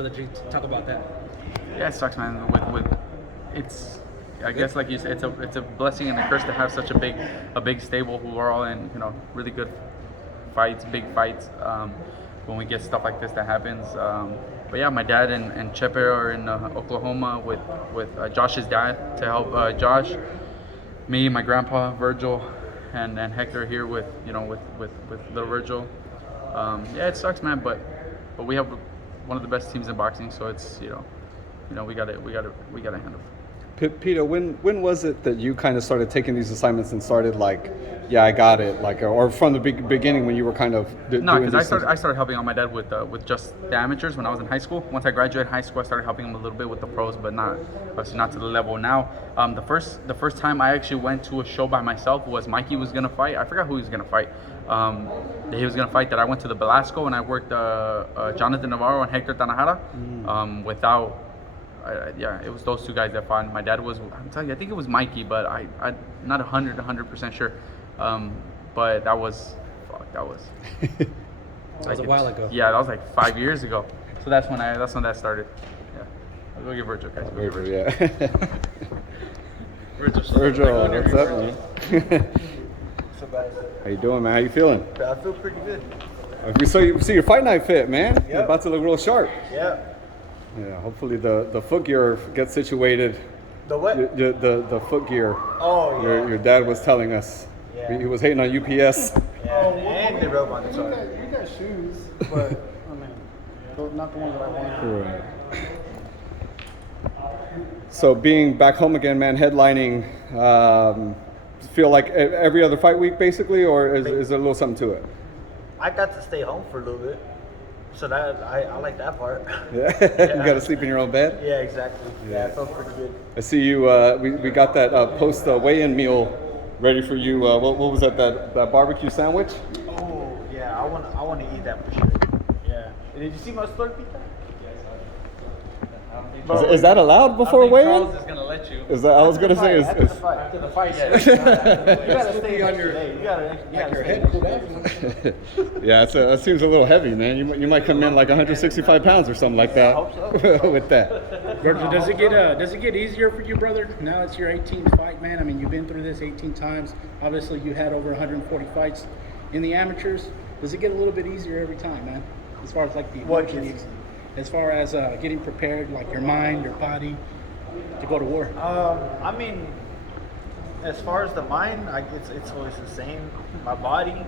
for the G. Talk about that. Yeah, it sucks, man. It's, I guess, like you said, it's a blessing and a curse to have such a big stable who are all in, really good fights, big fights. When we get stuff like this that happens. But yeah, my dad and Chepe are in Oklahoma with Josh's dad to help Josh. Me, my grandpa Vergil, and Hector here with little Vergil. Yeah, it sucks, man, but we have one of the best teams in boxing, so it's we got to handle it. Peter, when was it that you kind of started taking these assignments and started like, yeah, I got it, like, or from the beginning when you were kind of No, because I started helping out my dad with just the amateurs when I was in high school. Once I graduated high school, I started helping him a little bit with the pros, but obviously not to the level now. The first time I actually went to a show by myself was Mikey was gonna fight. I forgot who he was gonna fight. He was gonna fight that. I went to the Velasco and I worked Jonathan Navarro and Hector Tanajara. It was those two guys that fought. My dad was, I'm telling you, I think it was Mikey, but I'm not 100% sure. But that was That was a while ago. Yeah, that was like 5 years ago. So that's when that started. Yeah, I'll go get Vergil, guys. Vergil, yeah. Vergil, what's up, man? So guys, How you doing, man? How you feeling? I feel pretty good. We see your fight night fit, man. Yep. You're about to look real sharp. Yeah. Yeah, hopefully the foot gear gets situated. The what? The foot gear. Oh, yeah. Your dad was telling us. Yeah. He was hating on UPS. Yeah, and the rope on the top. You got shoes, but I mean, not the ones that I wanted. Right. So being back home again, man, headlining, feel like every other fight week basically, or is there a little something to it? I got to stay home for a little bit, so that I like that part. Yeah, you got to sleep in your own bed. Yeah, exactly. Yeah, it felt pretty good. I see you. We got that post weigh-in meal ready for you. What was that? That barbecue sandwich? Oh yeah, I want to eat that for sure. Yeah. Did you see my Slurpee? Is that allowed before weigh-in? Charles is gonna let you. Is that I was gonna say? After the fight, yeah. You gotta stay on your day. You gotta Your stay head cool down. Yeah, that seems a little heavy, man. You might come in like 165 pounds or something like that. I hope so. With that. Vergil, does it get easier for you, brother? Now it's your 18th fight, man. I mean, you've been through this 18 times. Obviously, you had over 140 fights in the amateurs. Does it get a little bit easier every time, man? As far as like the What emotion, gets- as far as getting prepared, like your mind, your body, to go to war. I mean, as far as the mind, it's always the same. My body,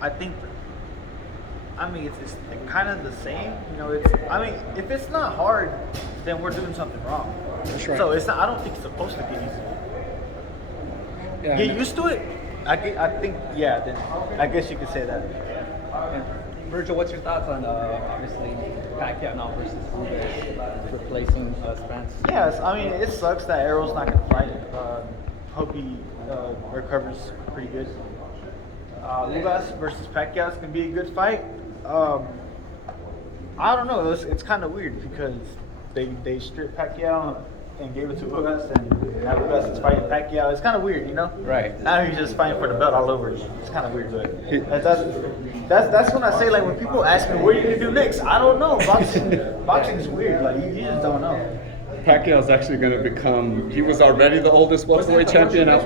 I think. I mean, it's kind of the same. If it's not hard, then we're doing something wrong. That's right. So it's not. I don't think it's supposed to get easy. Yeah, Get used to it. I think. Yeah. Then I guess you could say that. Vergil, what's your thoughts on obviously Pacquiao now versus Ugas replacing Spence? Yes. I mean, it sucks that Errol's not gonna fight. Hope he recovers pretty good. Ugas versus Pacquiao is gonna be a good fight. I don't know. It's kind of weird because they stripped Pacquiao and gave it to Ugas, and now Ugas is fighting Pacquiao. It's kind of weird, you know? Right. Now he's just fighting for the belt all over again. It's kind of weird, but that's when I say, like, when people ask me what are you gonna do next, I don't know. Boxing is weird. Like you just don't know. Pacquiao's actually going to become. He was already the oldest welterweight champion at.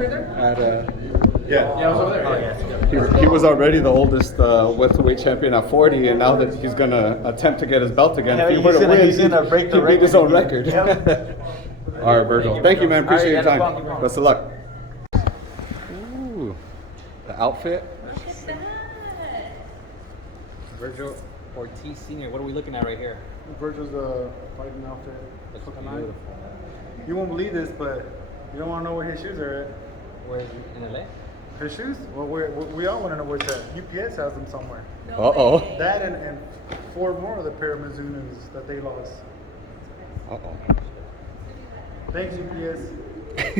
Yeah, I was over there. He was already the oldest welterweight champion at 40, and now that he's going to attempt to get his belt again, if he were to win, he's gonna break the he beat his own record. Yep. All right, Vergil. Thank you, man. Appreciate your All right, time. no problem. Best of luck. Ooh, the outfit. Vergil Ortiz Sr., what are we looking at right here? Virgil's fighting outfit. That's Fucking beautiful. nice. You won't believe this, but you don't want to know where his shoes are at. Where in LA? His shoes? Well, we all want to know where it's at. UPS has them somewhere. Uh-oh. That and 4 more of the pair of Mizunos that they lost. Uh-oh. Thanks, UPS.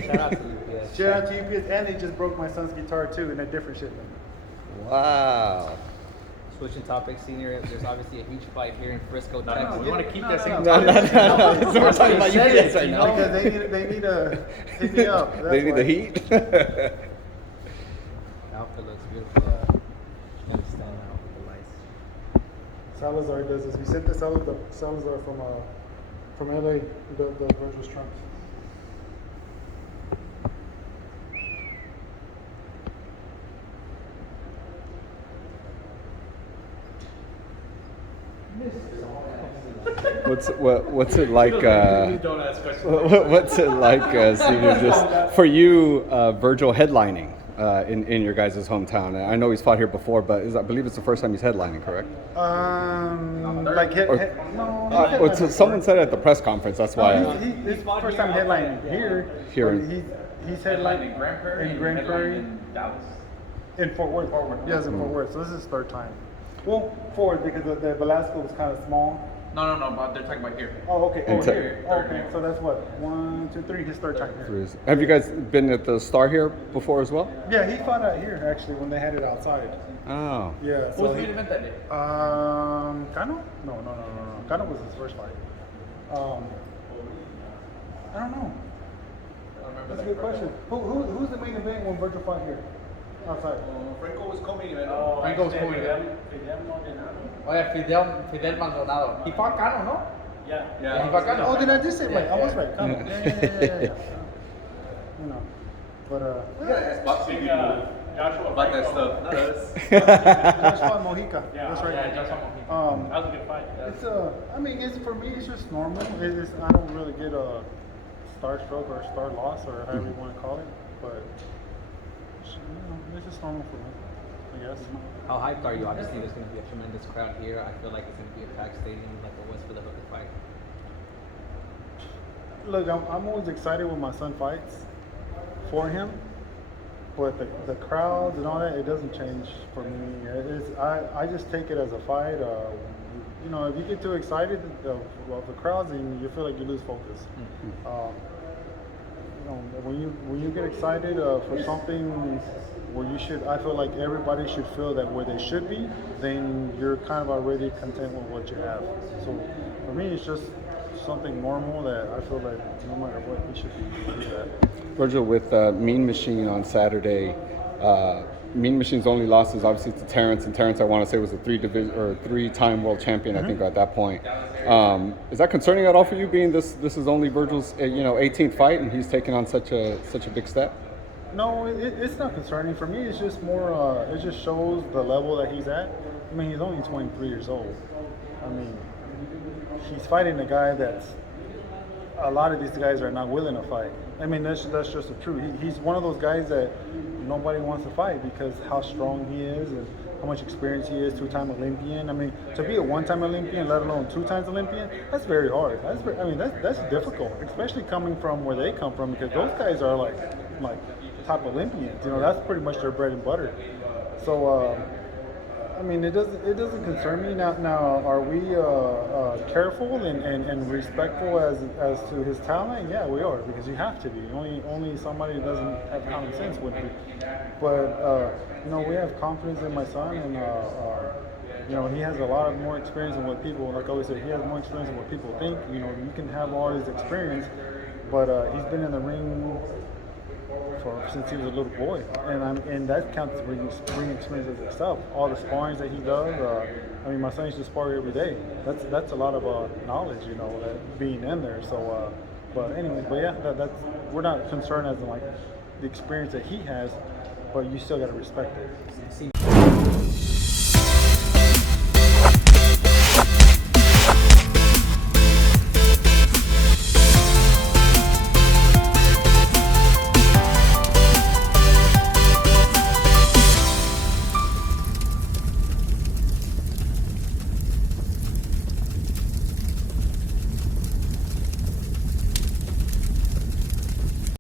Shout out to UPS. Shout out to UPS. And they just broke my son's guitar, too, in a different shipment. Wow. Switching topics, Senior, there's obviously a huge fight here in Frisco, No, Texas. we want to keep that same No. So we're talking about UPS right now. Because they need to hit me up. That's They need why. the heat. Outfit looks beautiful. Just gonna stand out with the lights. Salazar does this. Vicente Salazar from LA does Vergil's trunks. What's it like? What's it like, Steven, just for you, Vergil headlining in your guys' hometown? I know he's fought here before, but I believe it's the first time he's headlining, correct? Like Well, someone said at the press conference. That's why. He's first time headlining here. Here. He's headlining in Grand Prairie, Dallas. in Fort Worth. Yes, in Fort Worth. So this is his third time. Well, Fort because the Velasco was kind of small. No, but they're talking about here. Oh, okay. And Here. Oh, okay. So that's what 1, 2, 3. His third time here. Have you guys been at the Star here before as well? Yeah, he fought out here actually when they had it outside. Oh. Yeah. Who was the main event that day? Cano? No. Cano was his first fight. I don't know. That's a good question. Who's the main event when Vergil fought here? Outside. Franco was co-main event. Franco was co-main event. Oh yeah, Fidel Maldonado. He fought Cano, no? Yeah. He fought Cano. Oh, then I did say right. I was right. Cano. Yeah. You know, but Boxing, Joshua about that stuff. Not us. Joshua Mojica. That's right. Yeah, Joshua Mojica. That was a good fight. It's I mean, for me, it's just normal. I don't really get a starstruck or star loss or however you want to call it, but it's just normal for me, I guess. How hyped are you? Obviously, there's going to be a tremendous crowd here. I feel like it's going to be a packed stadium like it was for the Hooker fight. Look, I'm always excited when my son fights for him, but the crowds and all that, it doesn't change for me. I just take it as a fight. You know, if you get too excited of the crowds, then you feel like you lose focus. You know, when you get excited for something where you should, I feel like everybody should feel that where they should be, then you're kind of already content with what you have. So for me, it's just something normal that I feel like no matter what, we should be at. Vergil, with Mean Machine on Saturday, Mean Machine's only loss is obviously to Terrence, and Terrence, I want to say, was a three-time world champion. I think at that point. Is that concerning at all for you, being this is only Vergil's 18th fight, and he's taking on such a big step? No, it's not concerning for me. It's just more. It just shows the level that he's at. I mean, he's only 23 years old. I mean, he's fighting a guy that's a lot of these guys are not willing to fight. I mean, that's just the truth. He's one of those guys that nobody wants to fight because how strong he is and how much experience he is. 2-time Olympian. I mean, to be a 1-time Olympian, let alone 2 times Olympian, that's very hard. That's difficult, especially coming from where they come from, because those guys are like top Olympians. You know, that's pretty much their bread and butter. So, I mean, it doesn't concern me. Now, are we careful and respectful as to his talent? Yeah, we are, because you have to be. Only somebody who doesn't have common sense would be. But you know, we have confidence in my son, and you know, he has a lot more experience than what people, like I always say, he has more experience than what people think. You know, you can have all his experience, but he's been in the ring since he was a little boy, and that counts as ring experience itself. All the sparring that he does. I mean, my son used to spar every day. That's a lot of knowledge, you know, that being in there. So, but yeah, that's we're not concerned as in like the experience that he has, but you still got to respect it.